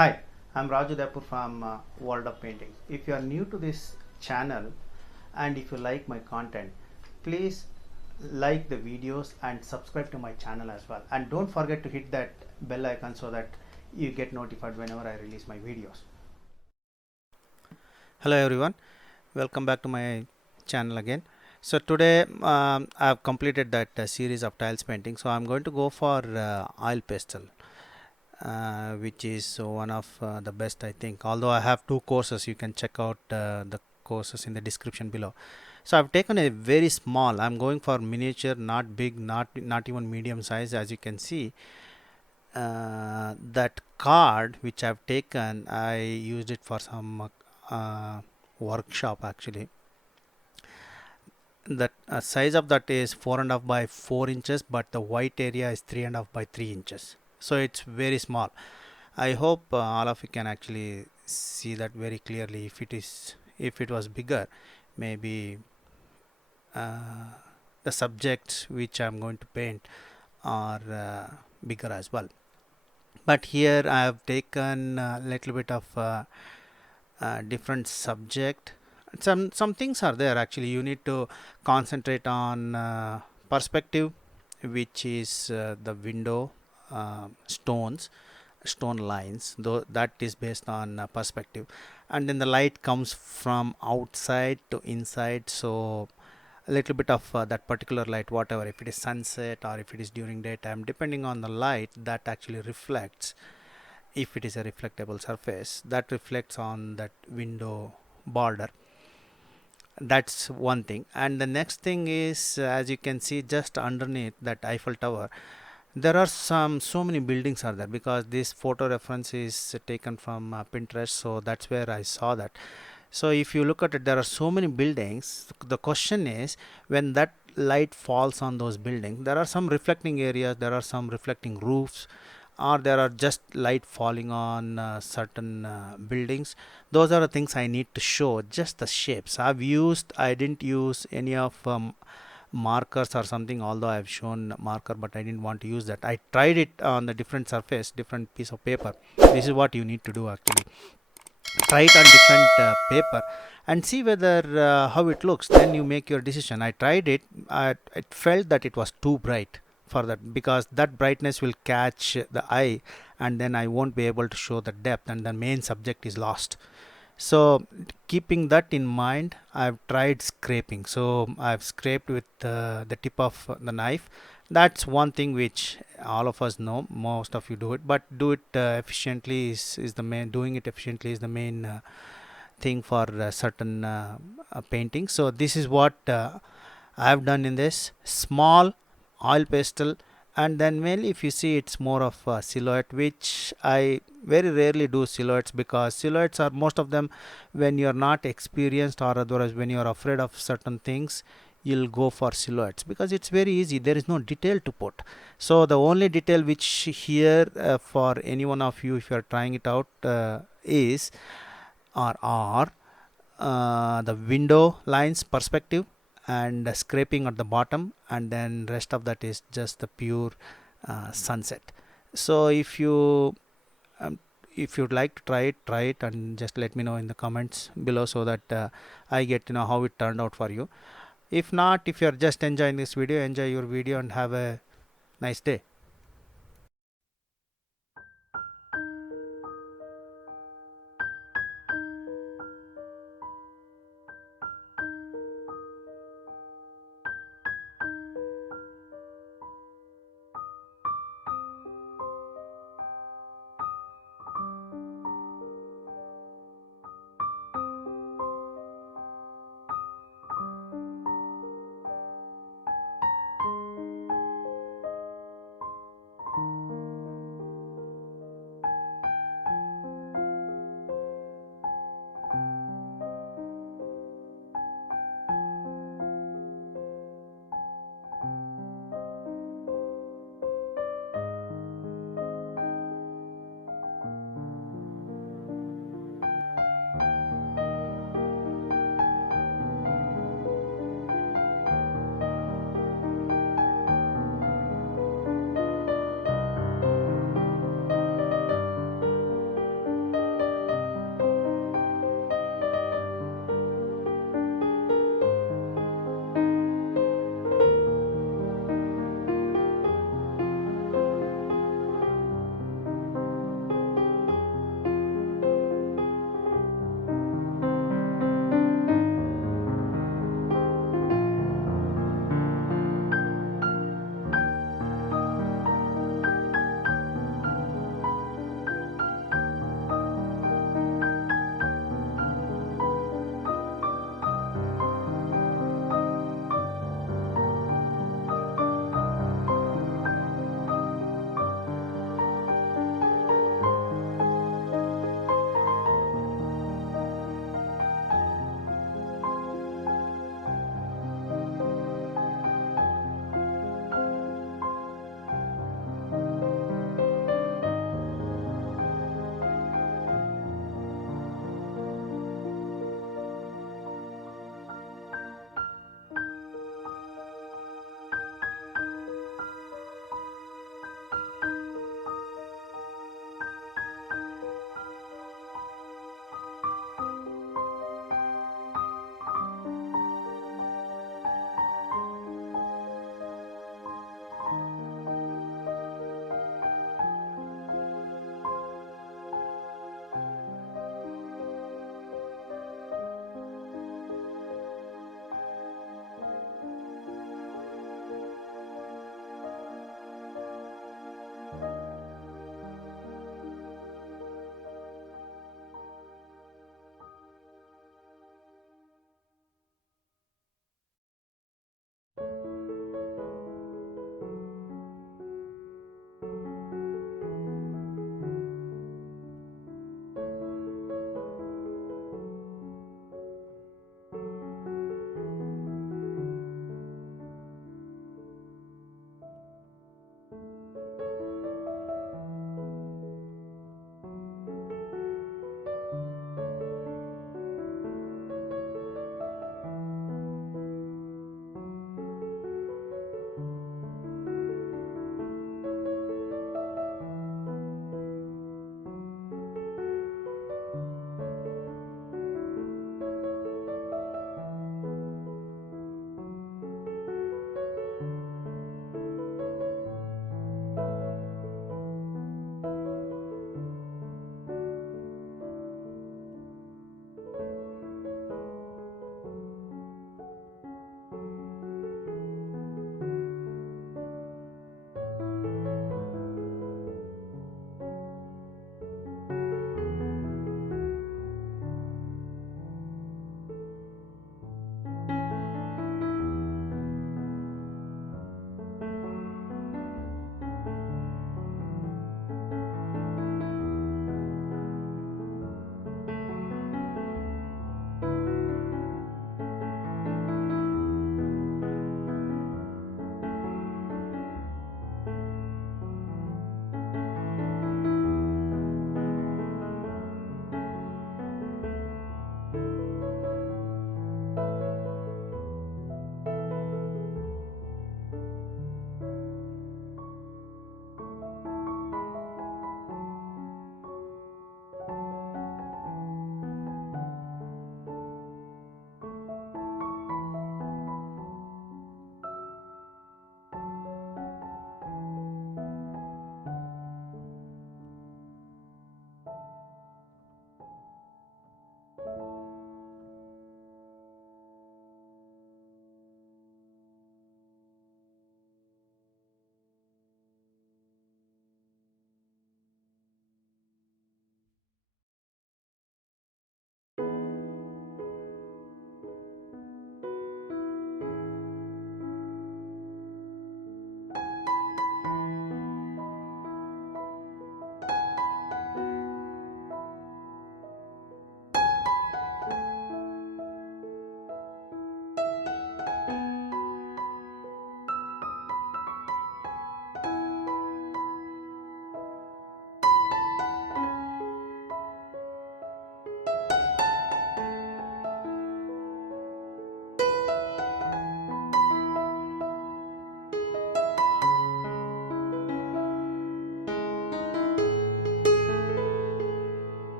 Hi, I'm Raju Dapur from World of Painting. If you are new to this channel and if you like my content, please like the videos and subscribe to my channel as well. And don't forget to hit that bell icon so that you get notified whenever I release my videos. Hello everyone, welcome back to my channel again. So today I've completed that series of tiles painting. So I'm going to go for oil pastel. Which is one of the best, I think. Although I have two courses, you can check out the courses in the description below. So I've taken a very small. I'm going for miniature, not big, not even medium size. As you can see, that card which I've taken, I used it for some workshop actually. That size of that is 4.5 by 4 inches, but the white area is 3.5 by 3 inches. So it's very small. I hope all of you can actually see that very clearly. If it was bigger, maybe uh, the subjects which I'm going to paint are bigger as well. But here I have taken a little bit of different subject. Some things are there actually. You need to concentrate on perspective, which is the window stone lines, though that is based on perspective, and then the light comes from outside to inside. So a little bit of that particular light, whatever, if it is sunset or if it is during daytime, depending on the light that actually reflects, if it is a reflectable surface, that reflects on that window border. That's one thing. And the next thing is, as you can see just underneath that Eiffel Tower, there are so many buildings are there, because this photo reference is taken from Pinterest, so that's where I saw that. So if you look at it, there are so many buildings. The question is, when that light falls on those buildings, there are some reflecting areas, there are some reflecting roofs, or there are just light falling on certain buildings. Those are the things I need to show, just the shapes I didn't use any of markers or something, although I've shown marker, but I didn't want to use that. I tried it on the different surface, different piece of paper. This is what you need to do actually. Try it on different paper and see whether how it looks, then you make your decision. I tried it. It felt that it was too bright for that, because that brightness will catch the eye, and then I won't be able to show the depth, and the main subject is lost. So keeping that in mind, I've tried scraping. So I've scraped with the tip of the knife. That's one thing which all of us know, most of you do it, but do it efficiently is the main. Doing it efficiently is the main thing for certain paintings. So this is what I have done in this small oil pastel. And then mainly, if you see, it's more of a silhouette, which I very rarely do silhouettes, because silhouettes are, most of them, when you're not experienced, or otherwise when you're afraid of certain things, you'll go for silhouettes because it's very easy. There is no detail to put. So the only detail which here for any one of you, if you are trying it out, is or are the window lines perspective and scraping at the bottom, and then rest of that is just the pure sunset. So um, if you'd like to try it and just let me know in the comments below, so that I get to know how it turned out for you. If not, if you're just enjoying this video, enjoy your video and have a nice day.